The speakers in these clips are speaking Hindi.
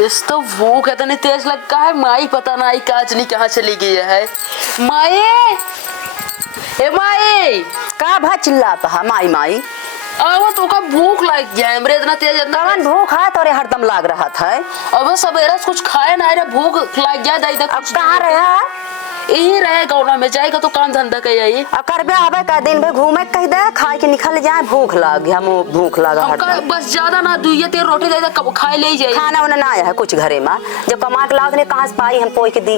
इस तो भूख इतनी तेज लगता है, माई पता नहीं काजनी कहाँ चली गई है। माई, ए माई, का भा चिल्लाता है माई माई? अब तो का भूख लग गया है, मेरे इतना तेज कवन भूख है तोरे हरदम लाग रहा था। अब सवेरे कुछ खाए ना रे, भूख लग गया। दाई अब कहाँ रहा? यही रहे गौना में, जाएगा तो काम धंधा कर यही। अब करबे आबे का दिन भर घूमे कह दे, खा के निकल जाए। भूख लग गया, मुँह भूख लगा हरदम। बस ज्यादा ना दुइये तेरे रोटी दे दे, खाए ले जाए। खाना वाना ना आया है कुछ घरे में, जब कमा के लाओ ने कहाँ से पाई हम पोई के दी।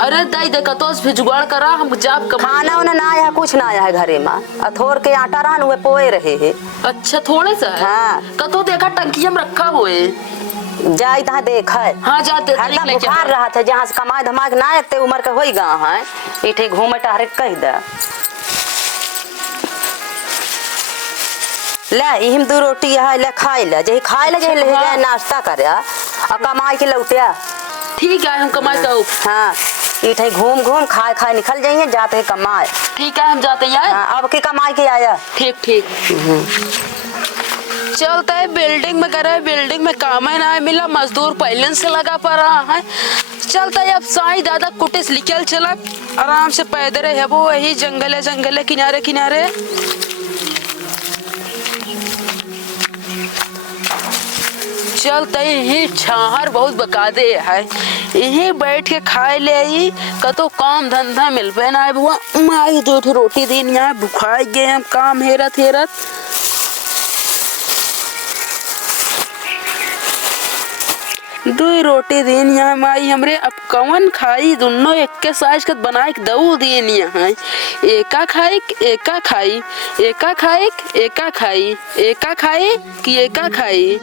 अरे दाई देखा तो फिर जुगाड़ करा हम जाब। खाना वाना ना आया है, कुछ ना आया है घरे में। अथोर के आटा रहा नुए पोए रहे है। अच्छा थोड़े सा है। हाँ कतो देखा टंकिया में रखा हुए जाई तहाँ देख है। हाँ जाते हरदम बुखार रहा था, जहाँ से कमाए धमाए ना इतने उम्र के होई गा है। इठे घूमे टहरे कह दे ले इहिम दो रोटी है, ले खाए ले जही खाए ले, जही ले जाए नाश्ता करे और कमाई के लौटिया। ठीक है हम कमाए तो। हाँ इठे घूम घूम खाए खाए निकल जाइए, जाते है कमाए। ठीक है हम जाते हैं। हाँ, अब के कमाई के आया। ठीक ठीक चलता है। बिल्डिंग में करे, बिल्डिंग में काम है ना मिला, मजदूर पहले से लगा पा रहा है। चलता है अब साईं दादा कुटिस निकल चला, आराम से पैदल है वो, यही जंगल है, जंगल है किनारे किनारे। चलता है यही छाहर बहुत बकादे है, यही बैठ के खाए ले आई। कतो काम धंधा मिल पे ना बुआ, माई दो रोटी दिन यहाँ भुखाए गए हम, काम हेरत हेरत। दो रोटी दिन यहाँ माई हमरे, अब कवन खाई? दोनों एक के साइज का बनाए दऊ दिन यहाँ, एका खाई एका खाई, एका खाई एका खाई, एका खाई कि एका खाई।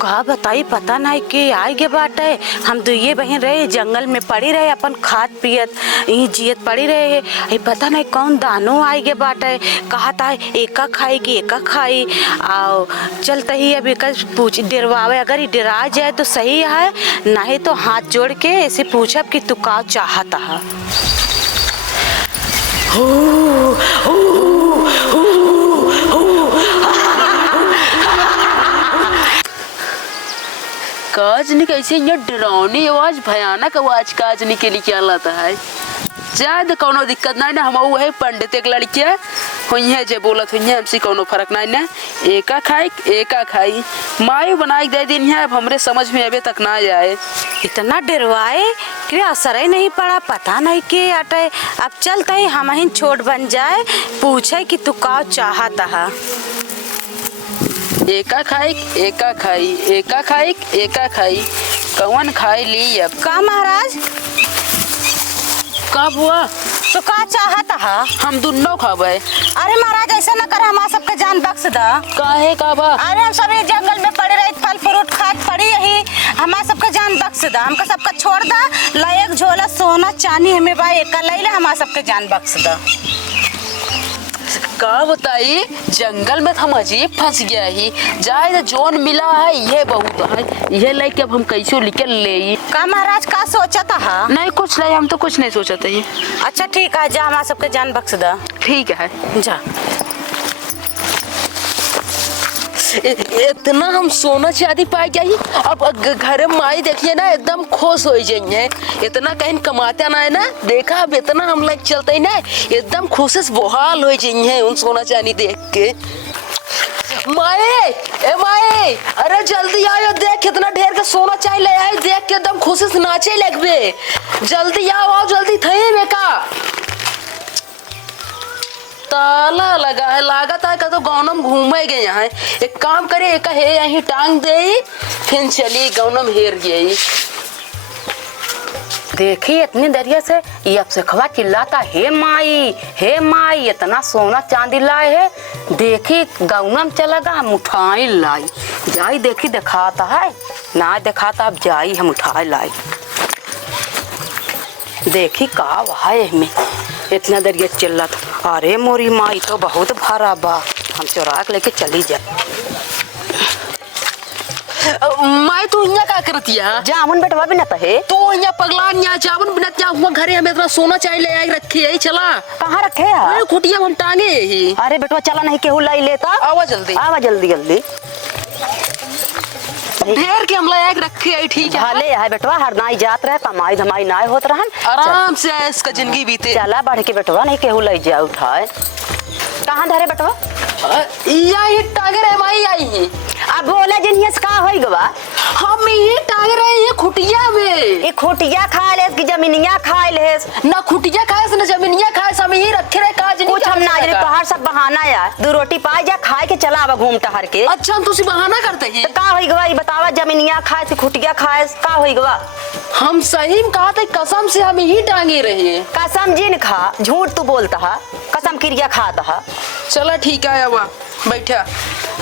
कहा बताई पता नहीं कि आए गे बाटे। हम दुइये बहन रहे, जंगल में पड़ी रहे, अपन खात पियत यही जियत पड़ी रहे। ये पता नहीं कौन दानो आए गे बाटे। कहा था एका खाई कि एका खाई। आओ चलते ही अब एक पूछ डरवावे, अगर ये डरा जाए तो सही है, नहीं तो हाथ जोड़ के ऐसे पूछब कि तू का चाहता है। काजनी कैसे ये डरावनी आवाज, भयानक आवाज काजनी के लिए क्या लाता है। ज्यादा कोनो दिक्कत नहीं ना, हम वही पंडित एक लड़किया हुई है जो बोलत हुई है, हमसे कोनो फर्क नहीं ना। एका खाई एका खाई, माई बनाई दे दिन है, अब हमरे समझ में अभी तक ना जाए। इतना डरवाए कि असर ही नहीं पड़ा, पता नहीं के अटे। अब चलते ही हम ही छोट बन जाए, पूछे कि तू का चाहता है। एका खाई एका खाई, एका खाई एका खाई, कौन खाई ली अब? का महाराज कब हुआ तो का चाहता है? हम दोनों खावे। अरे महाराज ऐसा न कर, हमारा सबका जान बख्श दा। काहे काबा? अरे हम सब जंगल में पड़े रहे, फल फ्रूट खात पड़ी यही, हमारा सबका जान बख्श दा। हमका सबका छोड़ दा, लायक झोला सोना चांदी हमें भाई एक ले ले, हमारा सबका जान बख्श दा। का बताई, जंगल में हम अजीब फंस गया ही, जाए तो जोन मिला है ये बहुत है, ये लेके अब हम कैसे निकल ले। का महाराज का सोचा था? नहीं कुछ नहीं, हम तो कुछ नहीं सोचा था ये। अच्छा ठीक है, जा हमारा सबके जान बख्श दा। ठीक है जा। इतना हम सोना चांदी पाई गई, अब घर में आई देखिए ना एकदम खुश हो जाइए। इतना कहीं कमाते ना है ना, देखा अब इतना हम लोग चलते ही ना, एकदम खुश से बहाल हो जाइए उन सोना चांदी देख के। माए ए माए, अरे जल्दी आओ, देख कितना ढेर का सोना चांदी ले आए, देख के एकदम खुशी से नाचे लगबे। जल्दी आओ जल्दी थे में का ताला लगा है, लागत है का तो गाँव में घूमे गए यहाँ। एक काम करे, एक है यहीं टांग दे, फिर चली गाँव में हेर गई। देखी इतनी दरिया से ये अब से खवा चिल्लाता, हे माई इतना सोना चांदी लाए है। देखी गाँव में चला गा, हम उठाई लाई। जाई देखी दिखाता है ना, दिखाता अब जाई हम उठाए लाई। देखी का भाई में इतना दरिया चिल्ला था। अरे मोरी माई तो बहुत भरा बा, हम चोरा के लेके चली जा। माई तू यहाँ क्या करती है? जामुन बेटवा भी न है तो यहाँ पगला यहाँ जामुन बिनत यहाँ हुआ घरे हमें इतना सोना चाहिए ले आई रखी है। चला कहाँ रखे है? खुटिया हम टांगे ही। अरे बेटवा चला नहीं केहू लाई लेता, आवा जल्दी आवा जल्दी जल्दी। ढेर के हम लायक रखे है, ठीक है। भले है बेटवा, हर नाई जात रहे, कमाई धमाई ना होत रहन, आराम से इसका जिंदगी बीते। चला बढ़ के बेटवा, नहीं केहू ले जा उठाए। कहाँ धरे बेटवा? यही टागर है माई आई है। अब बोले जिनिया से का होई गवा? हम ये टागर है ये खुटिया में। ये खुटिया खा ले कि जमीनिया खा ले? ना खुटिया खाए ना जमीनिया खाए, हम ही रखे रहे काज नहीं। कुछ हम ना जाने, तोहार सब बहाना यार। 2 रोटी पाए जा, खाए के चला अब घूम टहर के। अच्छा हम तुसी बहाना करते हैं। तो का होई गवा? ये बतावा, जमीनिया खाए से खुटिया खाए का होई गवा? हम सही में कहा थे, कसम से हम ही टांगे रहे। कसम जिन खा, झूठ तू बोलता है, कसम क्रिया खाता है। चला ठीक है, आवा बैठा।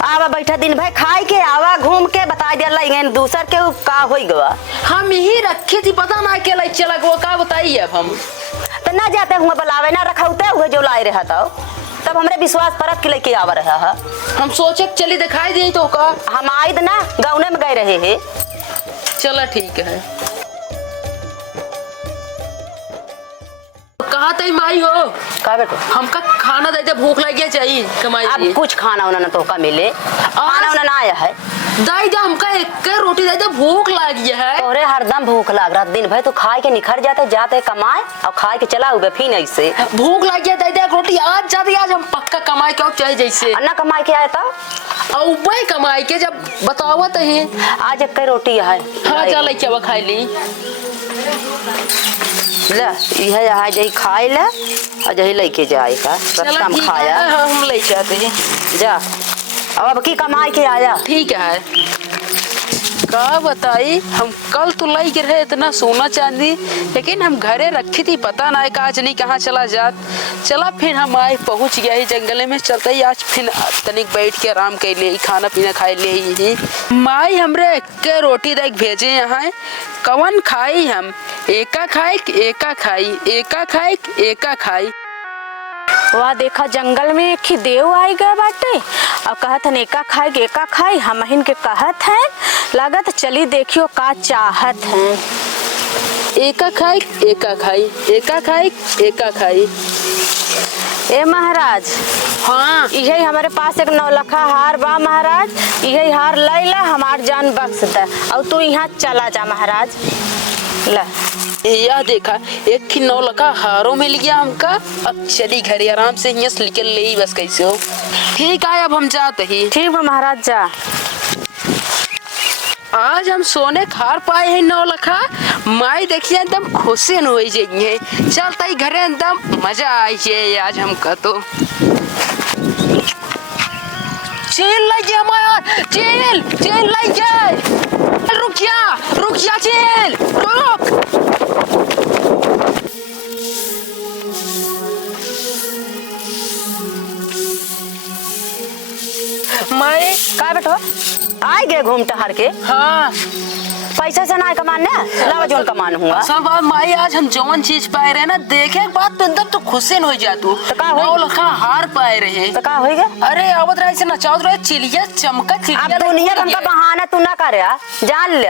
आवा बैठा, दिन भर खाए के आवा घूम के बता दिया दूसर के का होई गवा? हम ही रखे थी, पता ना के लाइक चला गवा, का बताइए अब हम। तो ना जाते हुए बुलावे ना रखौते हुए जो लाए रहा था, तब हमरे विश्वास परत के लेके आवा रहा है। हम सोचे चली दिखाई दी तो का हम आए ना गाँव में गए रहे है। चला ठीक है। कहा तई माई हो का बेटो? हमका खाना दे दे, भूख लग गया चाहिए कमाई। अब कुछ खाना उन्होंने तो का मिले, खाना उन्होंने आया है। दाई दा हमका एक रोटी दे दे, भूख लग गया है। तोरे हरदम भूख लग रहा, दिन भर तो खाए के निखर जाते कमाए और खाए के चला हुए फिर ऐसे। भूख लग गया, दे दे रोटी आज जाती, आज हम पक्का कमाई के चाहिए जैसे। अन्ना कमाई के आया था और वही कमाई के जब बतावत है। आज एक रोटी है। हाँ चल क्या खाई ली ले, यह यहाँ जही खाए ले और जही लेके जाए का रास्ता में खाया। हम ले जाते हैं जा। अब की कमाई के आया? ठीक है। का बताई, हम कल तो लाई के रहे इतना सोना चांदी, लेकिन हम घरे रखी थी, पता ना आज नहीं कहाँ चला जात। चला फिर हम आए, पहुँच गया ही जंगल में। चलते ही आज फिर तनिक बैठ के आराम कर ले, खाना पीना खाए ले ही। माई हमरे के रोटी देख भेजे यहाँ, कवन खाई हम, एका खाई एका खाई, एका खाई एका खाई। वह देखा जंगल में एक ही देव आई गए बाटे और कहत हन एका खाई, हम इनके कहत हैं, लागत चली देखियो का चाहत हैं। एका खाई एका खाई, एका खाई एका खाई। ए महाराज, हाँ यही हमारे पास एक 9 लखा हार बा महाराज, यही हार ले ला, हमार जान बख्श दे और तू यहाँ चला जा महाराज। ला यह देखा, एक ही 9 लखा हारों मिल गया हमका। अब चली घरे आराम से यहाँ से निकल ले ही बस कैसे हो। ठीक है, अब हम जाते ही। ठीक है महाराज जा। आज हम सोने खार पाए हैं 9 लखा। माई देखिए एकदम खुशी न हो जाइए। चलता ही घरे एकदम मजा आई आज हमका तो। चेल लग गया हमारा, चेल लग गया। रुक जा चेल, रुक। माए का बेटो आए गए घूम टहर के? हाँ पैसा से ना कमाने, लावा जोन कमान हुआ सब। माई आज हम जौन चीज पाए रहे ना, देखे के बाद तो एकदम तो खुशी न हो जा तू। तो का 9 लखा हार पाए रहे। तो का होएगा? अरे आवत रहे से नचावत रहे, चिड़िया चमका चिड़िया। अब दुनिया का बहाना तू ना करे, जान ले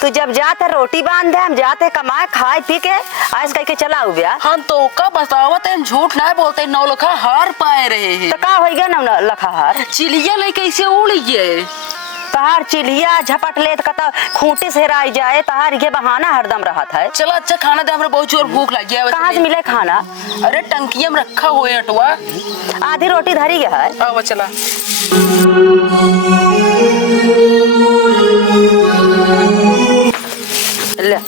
तू जब जाते रोटी बांध दे, हम जाते कमाए खाए पी के आज कह के चला हो गया। हम तो का बतावत है, झूठ ना बोलते। 9 लखा हार पाए रहे हैं। तो का होएगा 9 लखा हार? चिड़िया ले कैसे उड़ गए? तहार चिड़िया झपट ले कता खूंटी से हेराई जाए, तहार ये बहाना हरदम रहा था। चलो अच्छा खाना दे, हमें बहुत जोर भूख लग गया। कहाँ से मिले खाना? अरे टंकिया में रखा हुआ है अटवा। आधी रोटी धरी गया है। आओ चला। ले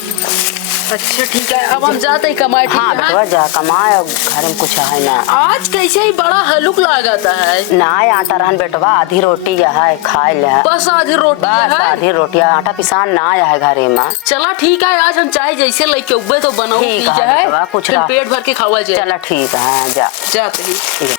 अच्छा ठीक है, अब हम जाते ही कमाए। हाँ बेटवा जा कमाए, घर में कुछ है ना। आज कैसे ही बड़ा हलुक लगाता है ना, आटा रहन बेटवा, आधी रोटी है खाए ले। बस आधी रोटी बस है। आधी रोटी, आटा पिसान ना आया है घरे में। चला ठीक है, आज हम चाहे जैसे लेके उबे तो बनाओ ठीक है बेटवा, कुछ फिर पेट भर के खावा जाए। चला ठीक है जा। जाते ही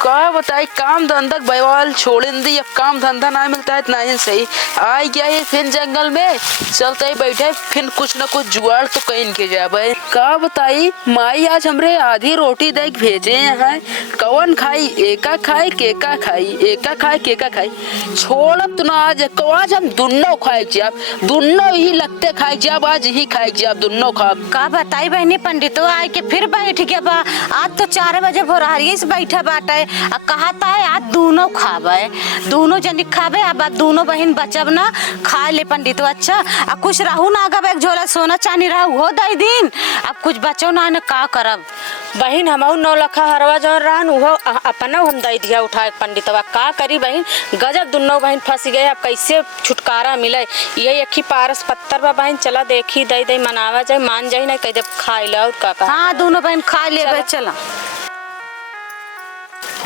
का बताई, काम धंधा बवाल छोड़ दी। अब काम धंधा ना मिलता है इतना ही सही। आ गया है फिर जंगल में, चलते ही बैठे फिर कुछ न कुछ जुगाड़ तो कहीं के जाए। का बताई, माई आज हमरे आधी रोटी देख भेजे हैं, कवन खाई एका खाई केका खाई, एका खाई केका खाई। छोड़ब तो ना आज हम दोनों खाए जाब, दोनों ही लगते खाए जाब, आज ही खाए जाब दोनों खा। का बताई बहनी, पंडितो आए के फिर बैठ गया बा। आज तो 4 बजे भोरहरिये से बैठा बाटे। कहता है आज दोनों खावे, दोनों जनी खावे। अब दोनों बहन बच्चा तब ना खा ले पंडित अच्छा। अब कुछ रहू ना अगर एक झोला सोना चांदी रहा हो दई दिन। अब कुछ बचो ना न का करब बहन हम 9 लाख हरवा जो रहन वो अपना हम दई दिया उठा पंडितवा का करी बहन गजब दुनो बहन फंस गए। अब कैसे छुटकारा मिले ये एक ही पारस पत्थर बा बहन चला देखी दई दई मनावा जाए मान जाए ना कह दे खाई ला और का। हाँ दोनों बहन खा ले चला।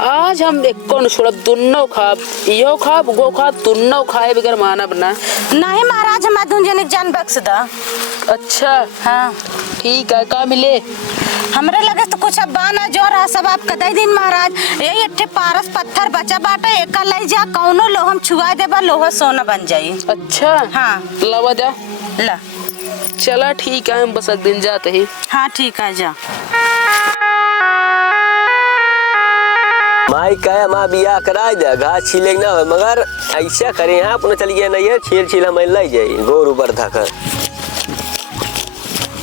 आज हम एक कौन छोड़ब दुनो खाब यो खाब वो खाब दुनो खाए बगैर मानब ना। नहीं महाराज हम दोनों जने जान बख्श दा। अच्छा हाँ ठीक है का मिले हमरे लगे तो कुछ अब ना जो रहा सब आप कदई दिन महाराज यही इट्ठे पारस पत्थर बचा बाटा एक ले जा कौनो लोहम छुआ देबा लोहा सोना बन जाई। अच्छा हाँ लवा जा ला चला ठीक है हम बस एक दिन जाते ही। हाँ ठीक है जा माई का माँ बिया कराए दे घास छीले ना हो मगर ऐसा करे यहाँ अपना चली गया नहीं है छील हम लाई जाये गोर ऊपर था कर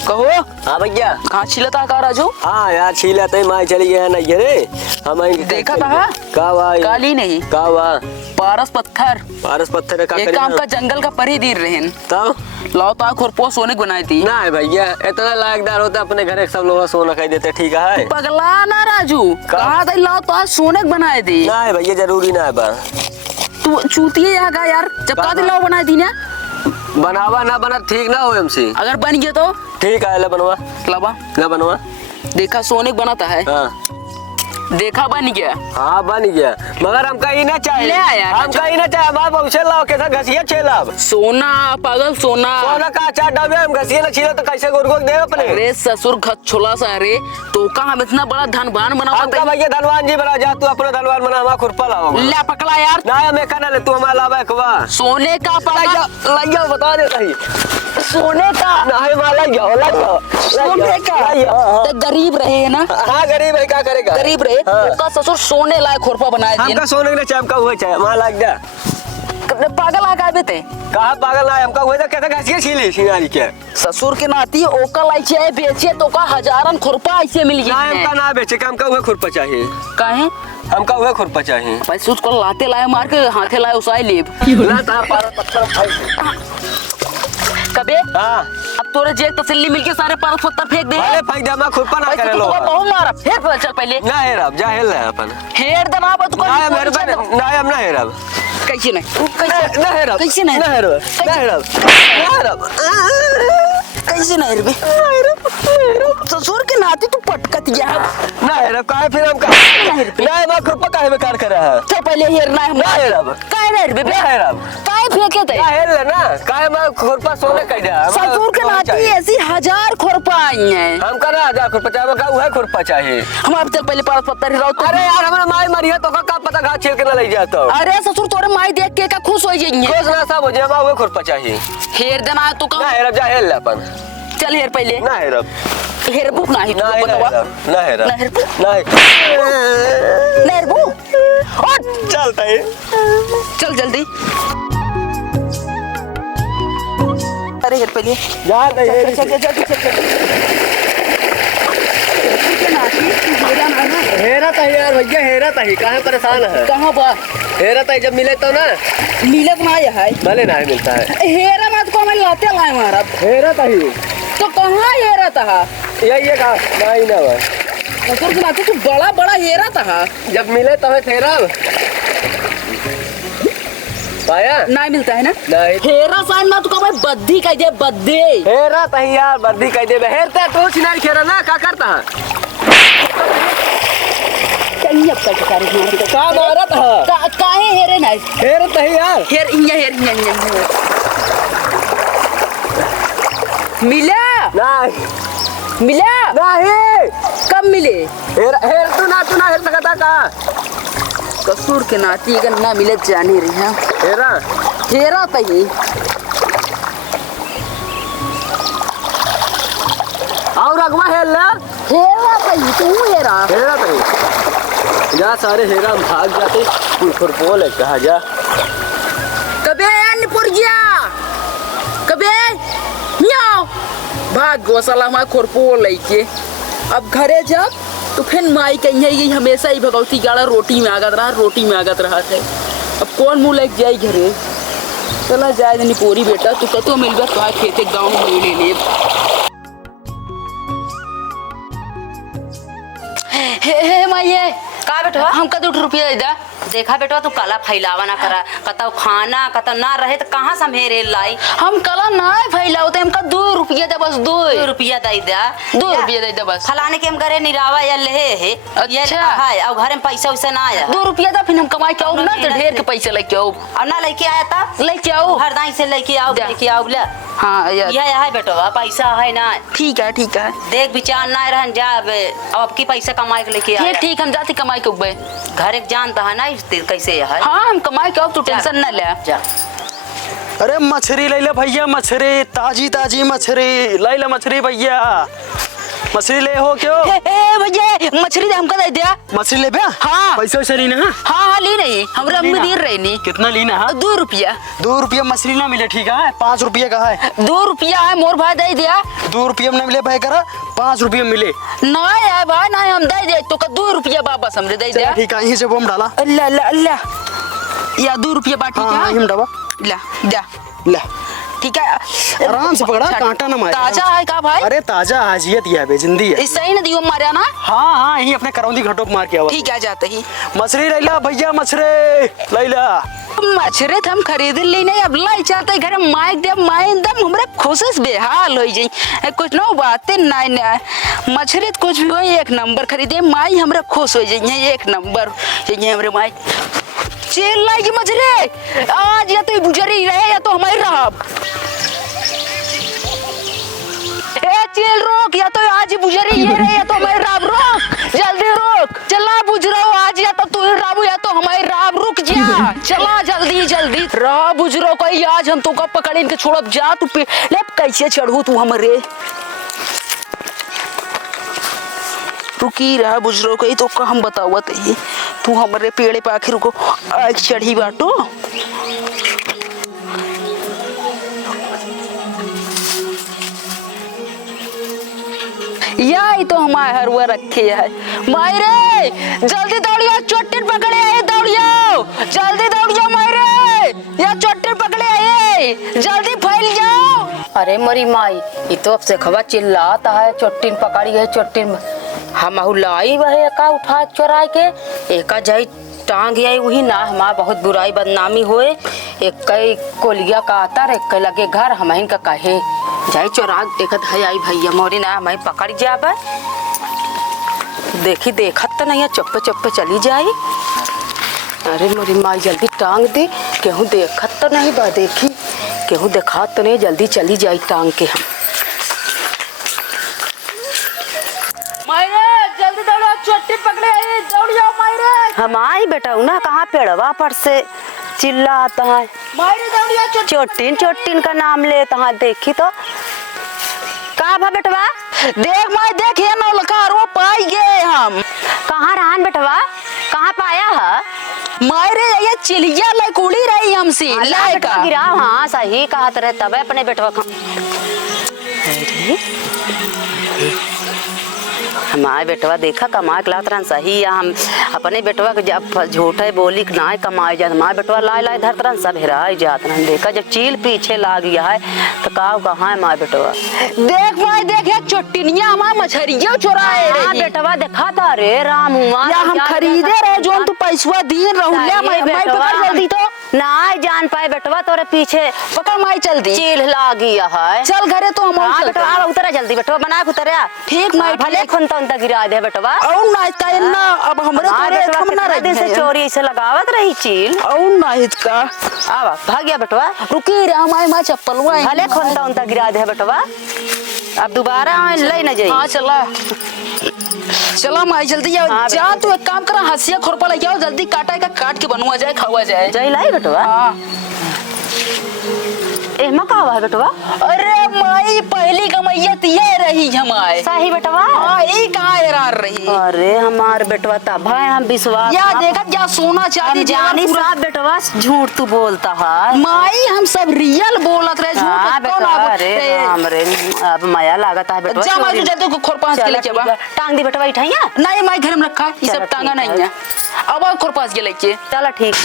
कहो। हाँ भैया कहाँ छिलता का राजू। हाँ यार छीला तो माई चली गया नहीं रे हम देखा था का भाई काली नहीं का वाह पारस पत्थर पारस पत्थर का एक काम का जंगल का परी दीर रहन तो लाओ ता खुरपो सोने को बनाई थी ना भैया इतना लायकदार होता अपने घर सब लोग सोना कह देते ठीक है पगला ना राजू कहा था लाओ तो सोने को बनाए थी। ना भैया जरूरी ना है बा तू चूतिए यहाँ का यार जब का लाओ बनाई थी ना बनावा ना बना ठीक ना हो हमसे अगर बन गया तो ठीक है बनवा लबा ना बनवा देखा सोने को बनाता है। हाँ देखा बन गया। हाँ बन गया मगर हमका ही ना चाहिए ले आया हमका ही ना चाहिए हमारे पहुँचे लाओ कैसा घसिया छेला सोना पागल सोना सोना का चार डबे हम घसिया ना छीला तो कैसे गोरगो दे अपने अरे ससुर घत छोला सा रे तो का हम इतना बड़ा धनवान बनावा हमका भैया धनवान जी बना जा तू अपना धनवान बना हमारा खुरपा लाओ ले पकड़ा यार ना हमें कहना ले तू हमारा लावा कवा सोने का पागा लाइया बता दे सही सोने का ना है माला लाइया सोने का तो गरीब रहे है ना। हाँ गरीब है क्या करेगा गरीब रहे का ससुर सोने लायक खुरपा बनाए दिए हमका सोने के चाहिए हमका हुआ चाहिए वहाँ लग जा पागल आ गए थे कहा पागल ना हमका हुआ था कैसे घसिया छीली सिंगारी के ससुर के नाती ओकल ऐसे बेचे तो का हजारन खुरपा ऐसे मिल ना गए हमका ना बेचे हमका हुआ खुरपा चाहिए काहे हमका हुआ खुरपा चाहिए पैसे उसको लाते लाए मार के हाथे लाए उसाई लेब ना ता पारस पत्थर कबे हाँ अब तोरे जेब तसल्ली मिलके सारे पारस पत्थर फेंक दे अरे फेंक दे मैं खुरपा ना करे लो बहुत मारा फिर चल पहले ना है रब जा हेल है अपन हेर दना बा तू ना है मेरे पे ना है हम ना है रब कैसे नहीं कैसे ना है रब कैसे नहीं ना है रब ना है रब ना है रब कैसे नहीं रे ससुर के नाते तू पटकत गया ना है रब काहे फिर हम का ना है मैं खुरपा काहे बेकार कर रहा है तो पहले हेर ना ना है रब काहे नहीं रे ना है रब काहे फेंके थे ना हेल है ना काहे मैं खुरपा सोने कह दिया ससुर के नाते ऐसी हजार खुरपा आई हैं हमका ना 1000 खुरपा चाहिए का वह खुरपा चाहिए हम अब चल पहले पारस पत्थर ही रहो अरे यार हमरा माई मरिया तो का पता घाट छील के ना ले जाता अरे ससुर तोरे माई देख के का खुश हो जाएंगे रोज ना सब हो जाए मैं वह खुरपा चाहिए हेर देना तो ना का है रब जा हेल अपन चल हेर पहले ना है रब हेर बुक ना ही ना है रब ना है रब ना हेर बुक ना है ना हेर बुक और चलता है चल जल्दी अरे हेर पहले जा नहीं चल जल्दी चल हेरा था यार भैया हेरा था कहाँ परेशान है कहाँ बा हेरा था जब मिले तो ना मिलत ना है भले ना मिलता है हेरा मत को मैं लाते लाए मारा हेरा था ही तो कहाँ हेरा था यही कहा नहीं ना बस ससुर के नाते तू बड़ा बड़ा हेरा था जब मिले तो है तेरा पाया नहीं मिलता है ना नहीं हेरा साइन मत को मैं बद्धी कह दे बद्धी हेरा था यार बर्दी कह दे हेरता तो सिनारी खेरा ना क्या करता कहीं अब तक सारे का मारा था काहे हेरे नहीं हेरा था यार हेर इन्या मिला नहीं मिला नहीं कब मिले हेर तू ना हेर सकता का ससुर के नाती अगर ना मिले जाने रही है हेरा हेरा तही और अगवा हेर ले हेरा तही तू हेरा हेरा था जा सारे हेरा हम भाग जाते तू फिर बोल कहा जा कबे अन्नपुरजिया कबे मियाओ भाग गौशाला में खुरपो लेके अब घरे जा तो फिर माई कहीं है हमेशा ही भगवती गाड़ा रोटी में आगत रहा है अब कौन मुँह लग जाए घरे चला जाए नहीं पोरी बेटा तू कतो मिलबे तो खेते गाँव में ले ले। हे माये का बेटवा हम कदू रुपया दे दा। देखा बेटवा तू काला फैलावा ना करा कतौ खाना कतौ ना रहे तो कहाँ से मेरे लाई हम कला ना फैलाओ ते हमका 2 रुपया दे बस 2 रुपया दे दे 2 रुपया दे दे बस। फलाने के हम घरे निरावा या ले है ये अच्छा। है और घर में पैसा वैसा ना आया 2 रुपया दा फिर हम कमाई के आओ ना तो ढेर के पैसे लेके आओ और ना लेके आया था लेके आओ हरदाई से लेके आओ ले हाँ यार यह है बेटवा पैसा है ना ठीक है देख विचार ना रहन जा अब की पैसा कमाई के लेके आया ठीक हम जाती कमाई के उबे घर एक जानता है ना कैसे है हाँ हम कमाई के आओ तू टेंशन ना ले जा। अरे मछली ले ले भैया मछली ताजी मछली ले ले मछली भैया मछली ले हो क्यों ए भैया मछली दे हमका दे दिया मछली ले भैया हाँ पैसा वैसा लीना है हाँ ली नहीं हमरा अम्मी दी रही नहीं कितना लीना है 2 रुपया 2 रुपया मछली ना मिले ठीक है 5 रुपया का है 2 रुपया है मोर भाई दे दिया 2 रुपया में मिले भाई करा 5 रुपया मिले ना है भाई ना हम दे दे तो का 2 रुपया वापस हमरे दे दिया ठीक है यहीं से बम डाला अल्लाह अल्लाह अल्लाह या 2 रुपया बाटी हाँ क्या यहीं डाला ला जा ले ठीक है आराम से पकड़ा कांटा ना मारे ताजा है का भाई अरे ताजा हाजियत ये है जिंदी है इस सही ना दियो मारे ना हाँ यहीं अपने करौंदी घटों मार के आवा ठीक है जाते ही मछली ले ला भैया मछली ले ला मछरे हम खरीद ली नहीं अब लाई चाहते घर माइक दे माई एकदम हमरे खुश बेहाल हो जाई कुछ ना बातें ना मछरे कुछ भी हो 1 नंबर खरीदे माई हमरे खुश हो जाई 1 नंबर ये हमरे माई चेल लाई की मछरे आज या तो बुजरी रहे या तो हमारी रहब ए चेल रोक या तो आज बुजरी ये रहे या तो हमारी रहब रोक जल्दी रोक चला बुजरो आज या तो तू राबू या तो हमारी राब रुक जा चला जल्दी रहा बुजरो कोई आज हम तो का पकड़ इनके छोड़ब जा तू ले कैसे चढ़ू तू हमरे रुकी रहा बुजरो कोई तो का हम बतावत ही तू हमरे पेड़े पे आखिर को आग चढ़ी बाटो यही तो हमारे हरुआ रखे है मायरे जल्दी दौड़ियो चोटिन पकड़े आए दौड़ियो जल्दी दौड़ियो मायरे या चोटिन पकड़े आए जल्दी फैल जाओ। अरे मोरी माई ये तो अब से खबर चिल्लाता है चोटिन पकड़ी है चोटिन हम लाई वह का उठा चुरा के एक जाई टांग आई वही ना हमारा बहुत बुराई बदनामी होए एक कई कोलिया का आता एक लगे घर हम का कहे जाई चोरा देखत है आई भैया मोरी ना हमें पकड़ जाबे देखी देखत तो नहीं चप्पे चली जाई। अरे मोरी माई जल्दी टांग दे केहू देखत तो नहीं बा देखी केहू देखा तो नहीं जल्दी चली जाई टांग के हम मायरे जल्दी दौड़ो चोटिन पकड़े आए दौड़ जाओ मायरे हम आई बेटा ना कहाँ पेड़वा पर से चिल्ला आता है मायरे दौड़ियो चोटिन का नाम लेता है देखी तो कहाँ भा बेटवा देख माय देख ये नौलकार वो पाई गए हम कहाँ रहन बेटवा कहाँ पाया है मायरे ये चिलिया लकुड़ी रही हमसे बेटवा गिरा हाँ सही कहा रहे तब अपने बेटवा हमारे बेटवा देखा कमाए के लात सही है हम अपने बेटवा के जब झूठे बोली ना कमाए जात हमारे बेटवा लाए धरतरन सब हेराए जात रन देखा जब चील पीछे लाग गया है तो कहाँ है हमारे बेटवा देख भाई देखे चोटिनिया हमारा मछरिया चुराए हाँ बेटवा देखा था रे राम हुआ या हम खरीदे रहे जो तू पैसवा दिए रहुलिया मैं पकड़ जल्दी तो ना जान पाए बेटवा तोरे पीछे पकड़ माई चल दी चील लागी है चल घरे तो हम हाँ बेटवा आ उतरा जल्दी बेटवा बना के उतरा ठीक माई भले खुनता उनता गिरा दे बेटवा और ना तैना अब हमरे तोरे हम ना रह दिन से चोरी से लगावत रही चील और ना इसका आवा भाग गया बेटवा रुकी रे हमारे मां चप्पलवा भले खुनता उनता गिरा दे बेटवा अब दोबारा ले न जाई हां चला चला माई जल्दी आओ जा तू एक काम करा हंसिया खुरपा लेके आओ जल्दी काटा का काट के बनवा जाए खावा जाए जाई लाई बेटवा हां एमा का है बेटवा अरे माई पहली कमैया ये रही हमारे सही बेटवा हां ई कहां एरार रही अरे हमार बेटवा तब है हम विश्वास या देखा क्या सोना चांदी जानी सब बेटवा झूठ तू बोलता है माई हम सब रियल बोलत रहे हाँ झूठ बेटवा अरे राम रे अब माया लागत है बेटवा जा माई तू जल्दी खुरपा हंस के लेके बा टांग दी बेटवा इठाइया नहीं माई घर में रखा है ये सब टांगा नहीं है अब और पास के लेके चलो ठीक।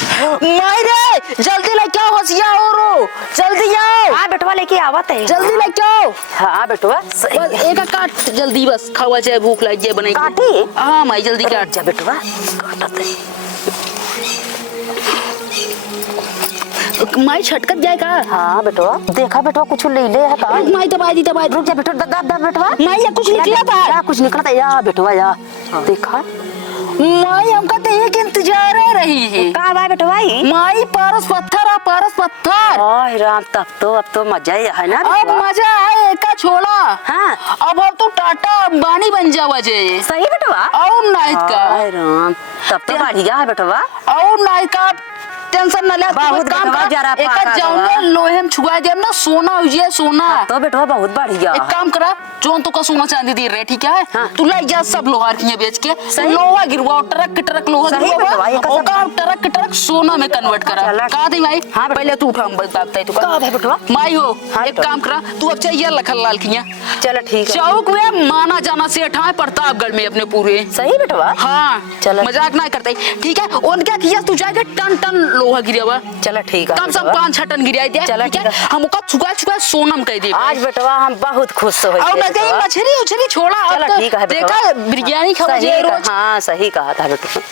माई रे जल्दी लेके आओ हसिया और जल्दी आओ। हाँ बेटवा लेके आवत है। जल्दी लेके आओ। हाँ बेटवा बस एक काट जल्दी बस खावा चाहे भूख लग जाए बनाई काटी? हाँ माई जल्दी काट जा बेटवा काटत है। माई छटकत जाए का। हाँ बेटवा देखा बेटवा कुछ ले ले है का। माई दबाई दी रुक जा बेटवा दब बेटवा। माई या कुछ निकला था। या कुछ निकला था या बेटवा या देखा। माई हमका तो एक इंतजार है रही है। का बा बेटवा ई? माई पारस पत्थर आ पारस पत्थर। ओह राम अब तो मजा ही है ना अब बेटवा। मजा आए एका छोड़ा। हाँ अब तू टाटा अंबानी बन जावा जे। सही बेटवा। और नाइट का ओह राम तब तो बढ़िया है बेटवा। और नाइट का टेंशन न ले। बहुत काम बेटवा जरा एक पाका जाऊंगा लोहे में छुआ दे ना सोना हो जाए सोना। तो बेटवा बहुत बढ़िया। एक काम करा जोन तो का सोना चांदी दे रहे ठीक है। हाँ। तू लाई जा सब लोहार की बेच के सही। लोहा गिरवा ट्रक ट्रक लोहा सही बेटवा, ये गिरवा कसम। और ट्रक ट्रक सोना में कन्वर्ट करा। चला। का दे भाई। हाँ बेटा। पहले तू उठा बताता है तू का है बेटवा? माई हो हाँ एक बेटा। काम करा तू अब चाहिए लखन लाल किया चलो ठीक है। चौक में माना जाना सेठ है प्रतापगढ़ में अपने पूरे। सही बेटवा। हाँ चलो। मजाक ना करते ठीक है। उनका किया तू जाएगा टन टन लोहा गिरा चलो ठीक है कम से कम बेटवा। 5-6 टन गिरा दिया चलो ठीक है। ठीक है। हमका छुका छुका सोनम कह दे आज बेटवा हम बहुत खुश हो और ना कहीं मछली उछली छोड़ा अब चलो तो ठीक है बेटवा। देखा बिरयानी खावा सही जाए कहा- रोज। हाँ सही कहा था बेटवा।